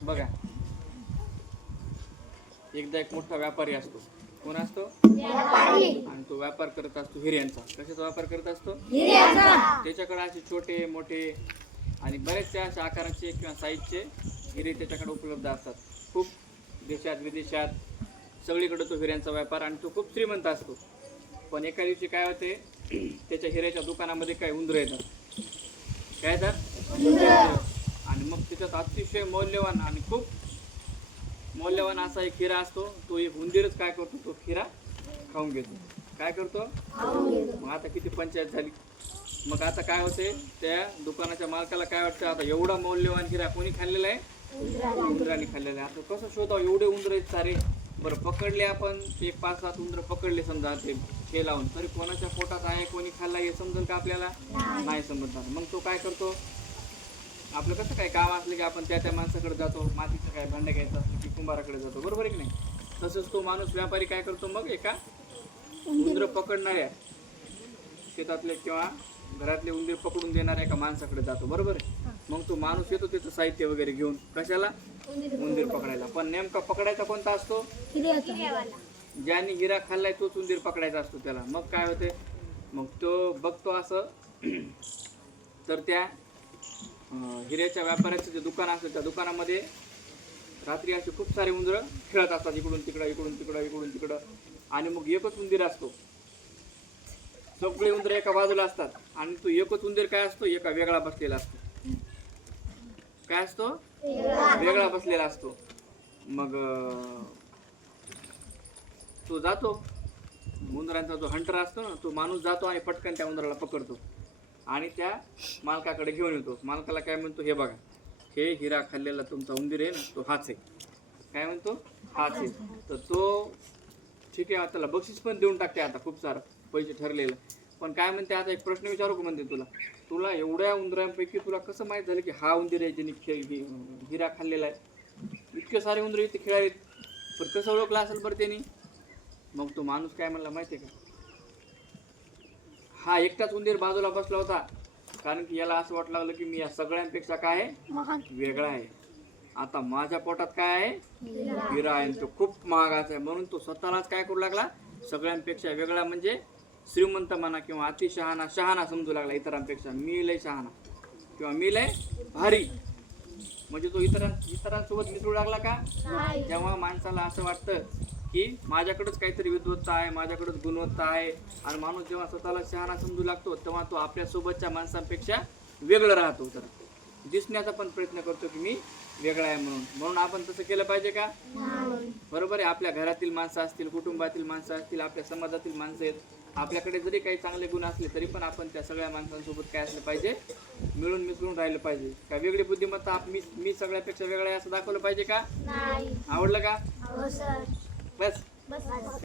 बघा. एकदा एक मोठा व्यापारी असतो. कोण असतो? आणि तो व्यापार करत असतो हिऱ्यांचा. कशाचा व्यापार करत असतो? त्याच्याकडे असे छोटे मोठे आणि बरेचसे अशा आकाराचे किंवा साईजचे हिरे त्याच्याकडे उपलब्ध असतात. खूप देशात विदेशात सगळीकडे तो हिऱ्यांचा व्यापार आणि तो खूप श्रीमंत असतो. पण एका दिवशी काय होते? त्याच्या हिऱ्याच्या दुकानामध्ये काय उंदरं येतात. काय येतात? आणि मग त्याच्यात अतिशय मौल्यवान आणि खूप मौल्यवान असा एक हिरा असतो. तो एक उंदीरच काय करतो तो हिरा खाऊन घेतो. काय करतो? मग आता किती पंचायत झाली? मग आता काय होते? त्या दुकानाच्या मालकाला काय वाटतं? आता एवढा मौल्यवान हिरा कोणी खाल्लेला आहे? उंदराने खाल्लेला आहे. आता कसं शोधावं? एवढे उंदर आहेत सारे. बरं पकडले आपण. एक पाच सात उंदर पकडले समजा ते हे लावून. तरी कोणाच्या पोटात आहे कोणी खाल्ला हे समजेल का आपल्याला? नाही समजणार. मग तो काय करतो? आपलं कसं काय काम असलं की आपण त्या त्या माणसाकडे जातो मातीचं काय भांडं घ्यायचं असलं की कुंभाराकडे जातो बरोबर आहे की नाही? तसंच तो माणूस व्यापारी काय करतो मग एका उंदरं पकडणाऱ्या शेतातले किंवा घरातले उंदीर पकडून देणाऱ्या एका माणसाकडे जातो बरोबर? आहे मग तो माणूस येतो त्याचं साहित्य वगैरे घेऊन. कशाला? उंदीर पकडायला. पण नेमका पकडायचा कोणता असतो? ज्याने हिरा खाल्लाय तोच उंदीर पकडायचा असतो त्याला. मग काय होते मग तो बघतो असं. तर त्या हिऱ्याच्या व्यापाऱ्याचं जे दुकान असतं त्या दुकानामध्ये रात्री असे खूप सारे उंदरं खेळत असतात. इकडून तिकडं इकडून तिकडं इकडून तिकडं. आणि मग एकच उंदीर असतो. सगळे उंदर एका बाजूला असतात. आणि तो एकच उंदीर काय असतो? एका वेगळा बसलेला असतो. काय असतो? वेगळा बसलेला असतो. मग तो जातो. उंदरांचा जो हंटर असतो ना तो माणूस जातो आणि पटकन त्या उंदराला पकडतो. आणि त्या मालकाकडे घेऊन येतो. मालकाला काय म्हणतो हे बघा हे हिरा खाल्लेला तुमचा उंदीर आहे ना तो हाच आहे. काय म्हणतो? हाच आहे. तर तो ठीक आहे त्याला बक्षीस पण देऊन टाकते आता खूप सारं पैसे ठरलेलं. पण काय म्हणते आता एक प्रश्न विचारू का म्हणते तुला? तुला एवढ्या उंदरांपैकी तुला कसं माहीत झालं की हा उंदीर आहे ज्याने खेळ हिरा खाल्लेला आहे? इतके सारे उंदर इथे खेळावेत पण कसं ओळखलं असेल बरं त्यांनी? मग तो माणूस काय म्हणला माहिती आहे का? हा एकटाच उंदीर बाजूला बसला होता. कारण की याला असं वाटलं लागलं की मी या सगळ्यांपेक्षा काय आहे? वेगळा आहे. आता माझ्या पोटात काय आहे? हिरा आहे तो खूप महागाचा आहे. म्हणून तो स्वतःलाच काय करू लागला? सगळ्यांपेक्षा वेगळा म्हणजे श्रीमंत म्हणा किंवा अति शहाणा शहाणा समजू लागला इतरांपेक्षा. मी लय शहाणा. किंवा मी लय भारी. म्हणजे तो इतरां इतरांसोबत मिसळू लागला का? जेव्हा माणसाला असं वाटतं की माझ्याकडेच काहीतरी विद्वत्ता आहे माझ्याकडेच गुणवत्ता आहे. आणि माणूस जेव्हा स्वतःला शहाणा समजू लागतो तेव्हा तो आपल्या सोबतच्या माणसांपेक्षा वेगळं राहतो. तर दिसण्याचा पण प्रयत्न करतो की मी वेगळा आहे म्हणून. म्हणून आपण तसं केलं पाहिजे का? बरोबर आहे. आपल्या घरातील माणसं असतील कुटुंबातील माणसं असतील आपल्या समाजातील माणसं आहेत. आपल्याकडे जरी काही चांगले गुण असले तरी पण आपण त्या सगळ्या माणसांसोबत काय असलं पाहिजे? मिळून मिसळून राहिलं पाहिजे. का वेगळी बुद्धिमत्ता मी मी सगळ्यापेक्षा वेगळा आहे असं दाखवलं पाहिजे का? आवडलं का? बस.